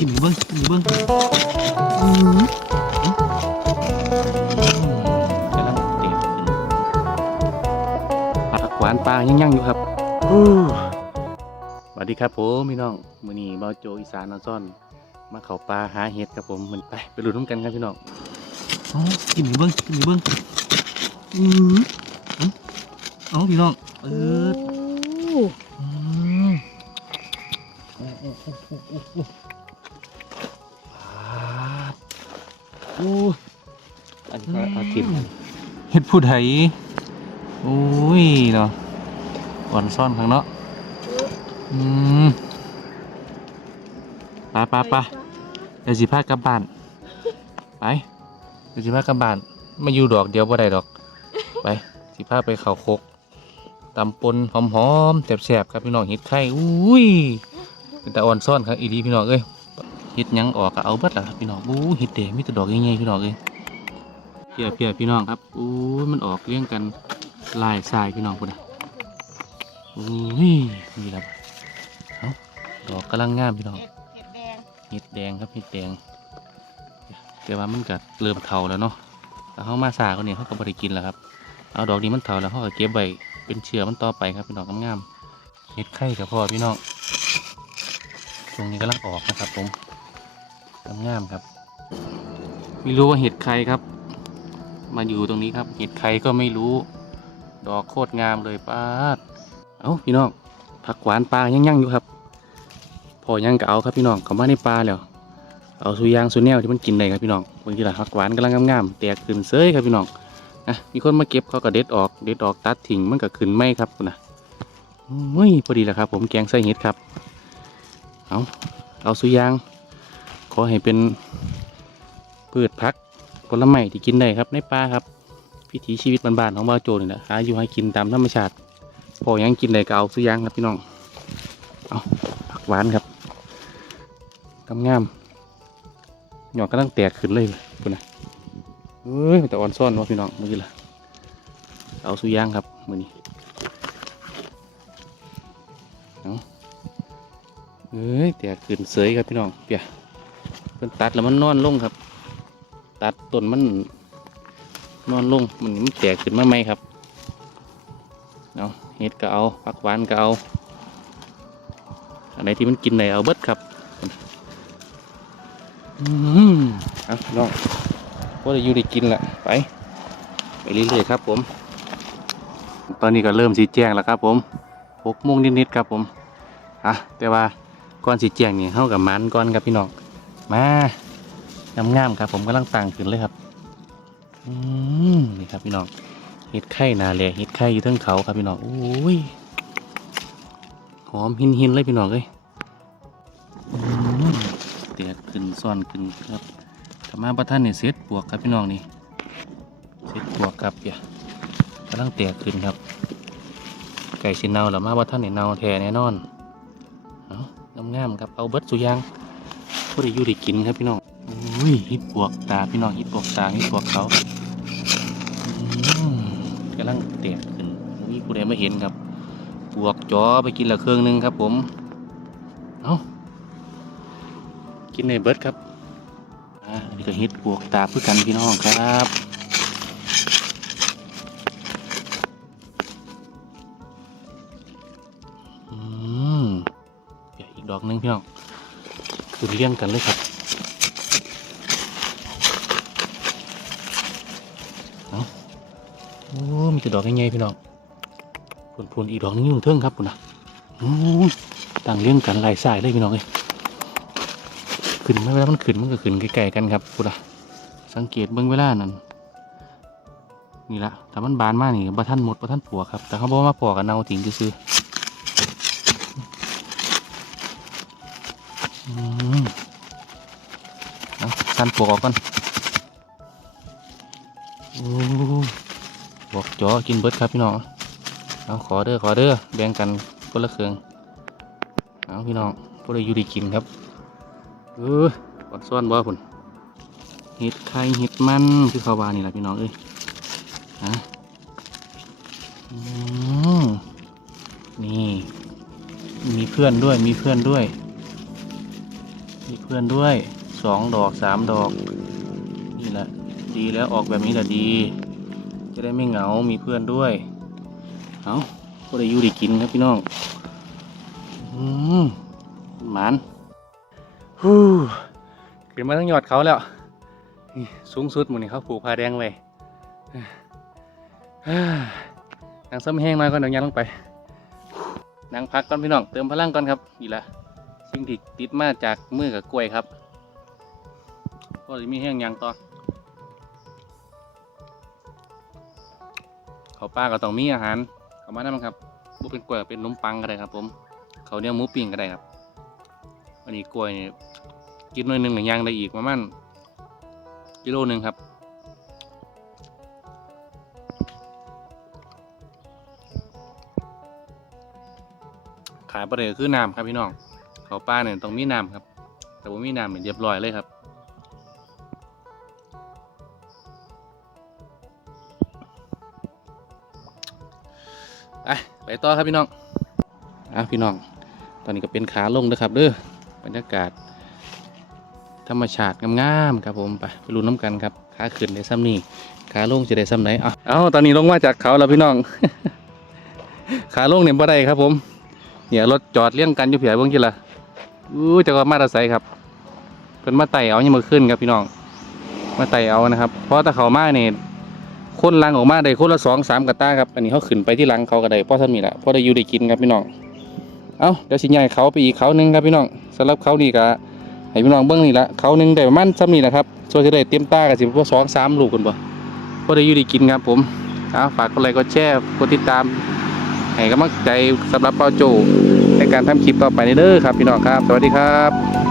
กินเบิ้งกินเบิ้งอืมกำลังเต็มขึ้นผักหวานปลายังยังอยู่ครับอู้สวัสดีครับผมพี่น้องมื้อนี้เบาโจอีสานเอาซ่อน มาเข้าปลาหาเห็ดครับผมมันไปไปลุ้นน้ำกันครับพี่น้องเอากินเบิ้งกินเบิ้งอืมเอาพี่น้องเอออื นนี้ก็เอาทิมเฮ็ดผู้ไทยโอ้ยเนาะอ่อนซ่อนข้างเนาะอืมไปไปไปเดี๋ยวสิพากลับบ้านไปเดี๋ยวสิพากลับบ้านมาอยู่ดอกเดียวบ่ได้ดอก ไปสิพาไปเขาโคกตำปนหอมๆแสบๆครับพี่น้องเห็ดไข่อุ้ยเป็นตาอ่อนซ่อนครับอีดีพี่น้องเอ้ยเห็ดหยังออกก็เอาเบัดล่ะครับพี่น้องอู้เห็ดแดงมีแต่ดอกใหญ่ๆพี่น้องเอ้ยเพียเพียพี่น้องครับอู้มันออกเลี้ยงกันลายทรายพี่น้องคนนะอุ้ยนี่ครับดอกกำลังงามพี่น้องเห็ดแดงครับเห็ดแดงแต่ว่ามันก็เริ่มเถาแล้วเนาะแต่เขามาสาเขาเนี่ยเขาก็บริกินแล้วครับ เอาดอกนี้มันเถาแล้วเขาก็เก็บไว้เป็นเชื้อมันต่อไปครับพี่น้องงามๆเห็ดไข่กับพ่อพี่น้องตรงนี้กำลังออกนะครับผมงามครับไม่รู้ว่าเห็ดใครครับ มาอยู่ตรงนี้ครับ เห็ดใครก็ไม่รู้ ดอกโคตรงามเลยป้าดเอ้าพี่น้องผักหวานปลายังๆอยู่ครับ พอยังก็เอาครับพี่น้องเขามาในปลาแล้ว เอาสุยางสุแนวที่มันกินได้ครับพี่น้องบางทีละผักหวานกำลังงามๆแตกขึ้นเซยครับพี่น้องนะมีคนมาเก็บเขาก็เด็ดออกเด็ดออกตัดทิ้งมันก็ขึ้นไม่ครับคุณนะอุ้ยพอดีแหละครับ ผมแกงไส้เห็ดครับ เอาเอาสุยาง ขอให้เป็นพืชพัก ผลไม้ที่กินได้ครับในป่าครับวิถีชีวิตบ้านๆของบ้าวโจนี่แหละหาอยู่ให้กินตามธรรมชาติพอยังกินได้ก็เอาสุยางครับพี่น้องเอาผักหวานครับงามงามหยอดกำลังแตกขึ้นเลยคุณนะเอ้ยแต่อ่อนซ่อนวะพี่น้องเมื่อกี้ล่ะเอาสุยางครับมือนี้เอาเอ้ยแตกขึ้นเสยครับพี่น้องเปียเพิ่นตัดแล้วมันนอนลงครับ ตัดต้นมันนอนลงมันมันแตกขึ้นมาไหมครับเอาเห็ดก็เอาผักหวานก็เอาอันไหนที่มันกินไหนเอาเบิดครับอืมเอาน้องพอได้อยู่ได้กินละไปไปเรื่อยๆครับ ผม ตอนนี้ก็เริ่มสีแจ้งแล้วครับ ผมหกโมงนิดๆครับ ผมอะแต่ว่าก่อนสีแจ้งนี่เข้ากับมันก่อนครับพี่น้องมา งามๆครับ ผมกำลังต่างขึ้นเลยครับ อืมนี่ครับพี่น้องเห็ดไข่นาแหล่เห็ดไข่อยู่ทั้งเขาครับพี่น้องโอ้ยหอมหินหินๆเลยพี่น้องเลยเตียขึ้นซ่อนขึ้นครับถ้ามาประท่านเนี่ยเซตปวกครับพี่น้องนี่เซตปวกครับเปียกำลังเตียขึ้นครับ ไก่ชินเนาแล้วมาประท่านเนี่ยเนาแท้แน่นอนเอางามๆครับเอาเบิดสุยางพอได้อยู่ได้กินครับพี่น้อง อุ้ยฮิตปวกตาพี่น้องฮิตปวกตาฮิตปวกเขากำลังเตียขึ้นมีผู้ใดมาเห็นครับปวกจอไปกินละเครื่องหนึงครับ ผมเอากินในเบิร์ดครับอ่าอันนี้ก็ฮ็ดปวกตาเพื่อกันพี่น้องครับอืมอีกดอกหนึงพี่น้องคือเลี้ยงกันเลยครับ มีแต่ดอกใหญ่ๆพี่น้องพูนพูนอีกดอกนึงยุ่งเทิงครับปุ่นนะต่างเลี้ยงกันลายสายเลยพี่น้องเอ้ยขึ้นไม่เวลามันขึ้นมันก็ขึ้นไกลๆกันครับปุ่นนะสังเกตเบื้องเวลานั้นนี่ละถ้ามันบานมากนี่บ่ท่านหมดบ่ท่านผัวครับ แต่เขาบอกว่ามาผัวกันเนาทิ้งซื้อสั้นปวกออกก่อนโอ้ บวกจอกินเบิดครับพี่น้องเอาขอเด้อขอเด้อแบ่งกันคนละเครื่องเอาพี่น้องพวกเราอยู่ดีกินครับเออก่อนซ่อนบ่พุ่นเห็ดไข่เห็ดมันคือข้าวบานนี่แหละพี่น้องเอ้ยฮะอืมนี่ มีเพื่อนด้วยมีเพื่อนด้วย มีเพื่อนด้วยสองดอกสามดอก นี่แหละ ดีแล้วออกแบบนี้แหละดี จะได้ไม่เหงา มีเพื่อนด้วย เอาก็ได้อยู่ได้กินครับพี่น้อง อืมหมานฮู้ขึ้นมาทั้งยอดเขาแล้ว สูงสุดหมู่นี่เขาผูกผ้าแดงไว้ฮ่านางซ้ำแห้งหน้อยก่อนเดี๋ยวยันลงไปนางพักก่อนพี่น้อง เติมพลังก่อนครับนี่ละสิ่งที่ติดมาจากมือกับกล้วยครับก็จะมีแห้งยางต่อ เขาป้าก็ต้องมีอาหารเขามาได้มั้งครับบุเป็นกล้วยก็เป็นนมปังก็ได้ครับ ผม เขาเนี่ยหมูปิ้งก็ได้ครับอันนี้กล้วยนี่กินหน่อยหนึ่งหนึ่งยางได้อีกประมาณกิโลหนึ่งครับขายประเดี๋ยวคือน้ำครับพี่น้องเขาป้าเนี่ยต้องมีน้ำครับ แต่ว่ามีน้ำเนี่ยเรียบร้อยเลยครับ ไปไปต่อครับพี่น้องอะพี่น้อง ตอนนี้ก็เป็นขาลงนะครับเด้อบรรยากาศ ธรรมชาติงามๆครับผมไปไปลุ้นน้ำกันครับขาขึ้นได้ซ้ำนี่ขาลงจะได้ซ้ำไหนเอาเอาตอนนี้ลงมาจากเขาแล้วพี่น้อง ขาลงเนี่ยบ่ได้ครับ ผม เนี่ยรถจอดเลี้ยงกันอยู่เผียเบิ่งจิละอู้จะก็มาตะไซครับเพิ่นมาไต่เอายังมาขึ้นครับพี่น้อง มาไต่เอานะครับ เพราะถ้าเขามาเนี่ย คนลังออกมาได้คนละสองสามกระต้าครับอันนี้เขาขึ้นไปที่ลังเขาก็ได้เพราะท่านมีละเพราะได้อยู่ได้กินครับพี่น้องเอาเดี๋ยวสิใหญ่เขาไปอีกเขาหนึงครับพี่น้องสำหรับเขานี่ก็ให้พี่น้องเบิ้องนี่ละเขาหนึงได้ประมาณซ้ำนี่แหละครับส่วนจะได้เต็มตากับสิพวกสองสามลูกกันบ่พราะได้อยู่ได้กินครับผมเอาฝากกดไลค์กดแชร์กดติดตามให้กำลังใจสำหรับเป้าโจในการทำคลิปต่อไปนี้เด้อครับพี่น้องครับ สวัสดีครับ